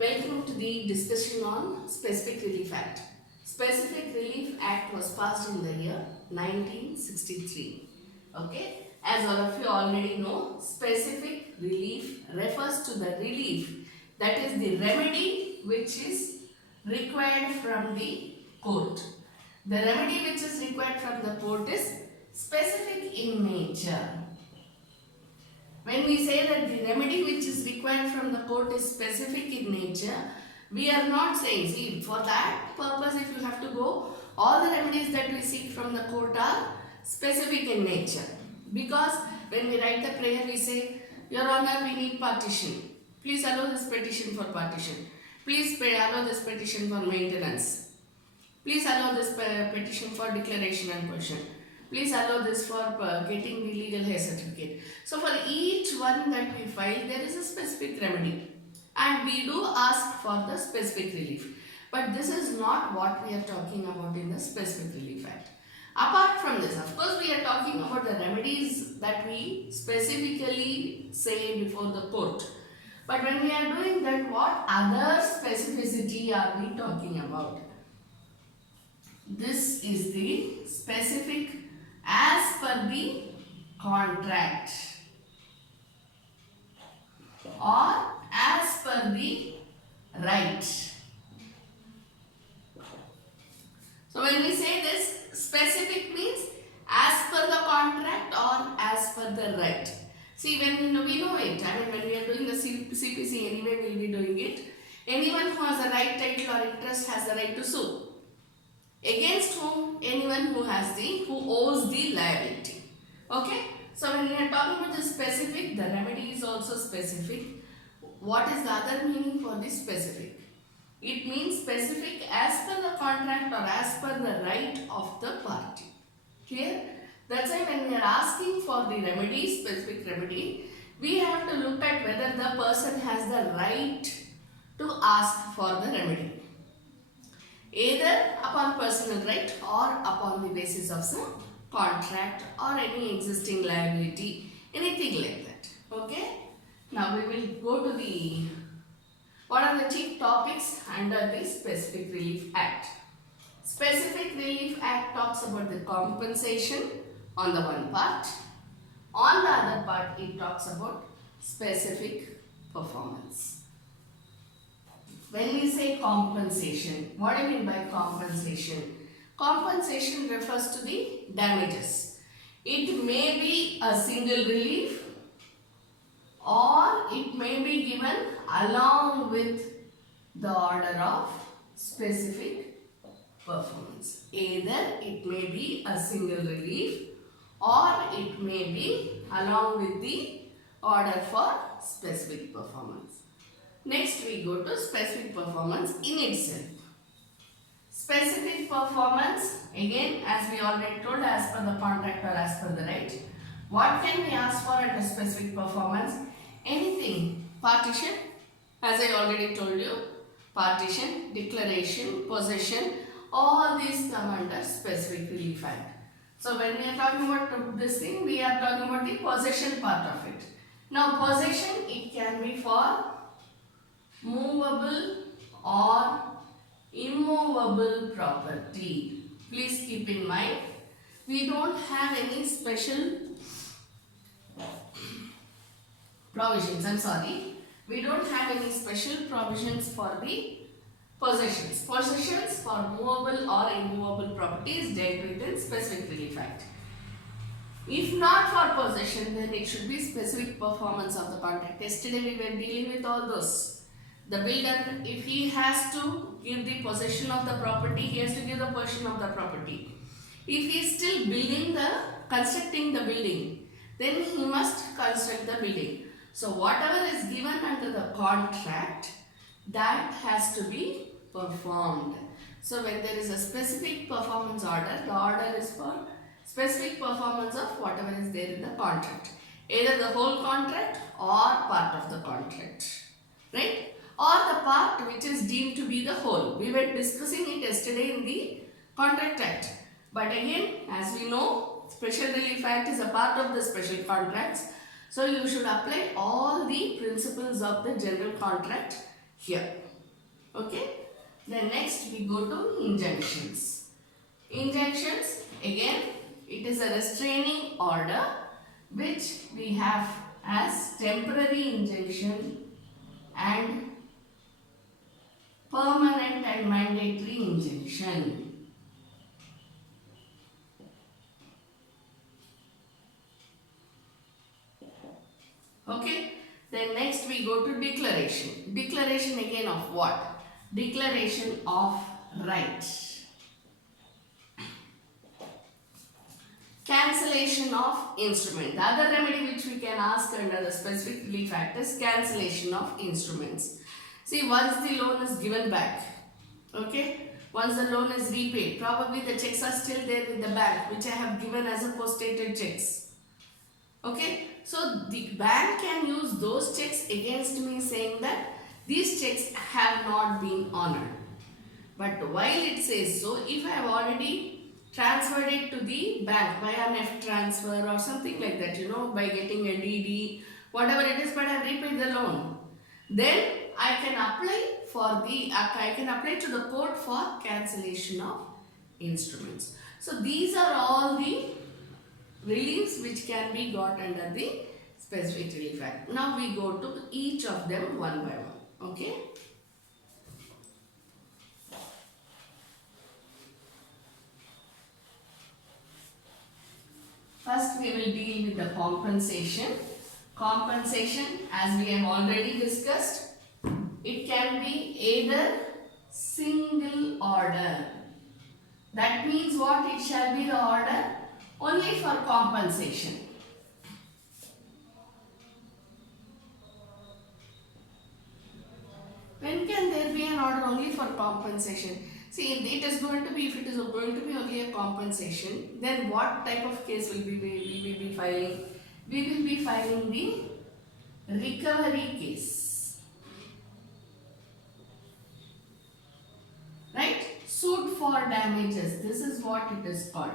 Welcome to the discussion on Specific Relief Act. Specific Relief Act was passed in the year 1963. Okay, as all of you already know, specific relief refers to the relief, that is the remedy which is required from the court. The remedy which is required from the court is specific in nature. When we say that the remedy which is required from the court is specific in nature, we are not saying, see, for that purpose if you have to go, all the remedies that we seek from the court are specific in nature. Because when we write the prayer, we say, Your Honor, we need partition. Please allow this petition for partition. Please allow this petition for maintenance. Please allow this petition for declaration and question. Please allow this for getting the legal hair certificate. So for each one that we file, there is a specific remedy. And we do ask for the specific relief. But this is not what we are talking about in the Specific Relief Act. Apart from this, of course, we are talking about the remedies that we specifically say before the court. But when we are doing that, what other specificity are we talking about? This is the specific as per the contract or as per the right. So when we say this, specific means as per the contract or as per the right. See, when we know it, when we are doing the CPC anyway, we will be doing it. Anyone who has a right title or interest has the right to sue. Against whom? Anyone who owes the liability. Okay? So when we are talking about the specific, the remedy is also specific. What is the other meaning for this specific? It means specific as per the contract or as per the right of the party. Clear? That's why when we are asking for the remedy, specific remedy, we have to look at whether the person has the right to ask for the remedy. Either upon personal right or upon the basis of some contract or any existing liability, anything like that. Okay? Now we will go to the, what are the chief topics under the Specific Relief Act? Specific Relief Act talks about the compensation on the one part. On the other part, it talks about specific performance. When we say compensation, what do you mean by compensation? Compensation refers to the damages. It may be a single relief or it may be given along with the order of specific performance. Either it may be a single relief or it may be along with the order for specific performance. Next we go to specific performance in itself. Specific performance, again as we already told, as per the contract or as per the right. What can we ask for under specific performance? Anything. Partition, as I already told you, partition, declaration, possession, all these come under Specific Relief Act. So when we are talking about this thing, we are talking about the possession part of it. Now possession, it can be for movable or immovable property. Please keep in mind, we don't have any special provisions. We don't have any special provisions for the possessions. Possessions for movable or immovable property is dealt with in Specific Relief Act. If not for possession, then it should be specific performance of the contract. Yesterday we were dealing with all those. The builder, if he has to give the possession of the property, he has to give the possession of the property. If he is still constructing the building, then he must construct the building. So whatever is given under the contract, that has to be performed. So when there is a specific performance order, the order is for specific performance of whatever is there in the contract. Either the whole contract or part of the contract. Right? Or the part which is deemed to be the whole. We were discussing it yesterday in the Contract Act. But again, as we know, Special Relief Act is a part of the special contracts. So you should apply all the principles of the general contract here. Okay. Then next we go to injunctions. Injunctions, again, it is a restraining order which we have as temporary injunction and permanent and mandatory injunction. Okay. Then next we go to declaration. Declaration again of what? Declaration of right. Cancellation of instrument. The other remedy which we can ask under the specific relief act is cancellation of instruments. See, once the loan is given back, okay, once the loan is repaid, probably the checks are still there with the bank which I have given as a post-dated checks. Okay, so the bank can use those checks against me saying that these checks have not been honored. But while it says so, if I have already transferred it to the bank by an F transfer or something like that, by getting a DD, whatever it is, but I have repaid the loan, then I can apply to the court for cancellation of instruments. So these are all the reliefs which can be got under the specific relief act. Now we go to each of them one by one. Okay. First we will deal with the compensation. Compensation, as we have already discussed, it can be either single order. That means what? It shall be the order only for compensation. When can there be an order only for compensation? See, it is going to be, if it is going to be only a compensation, then what type of case will we be filing? We will be filing the recovery case. Right? Suit for damages. This is what it is called.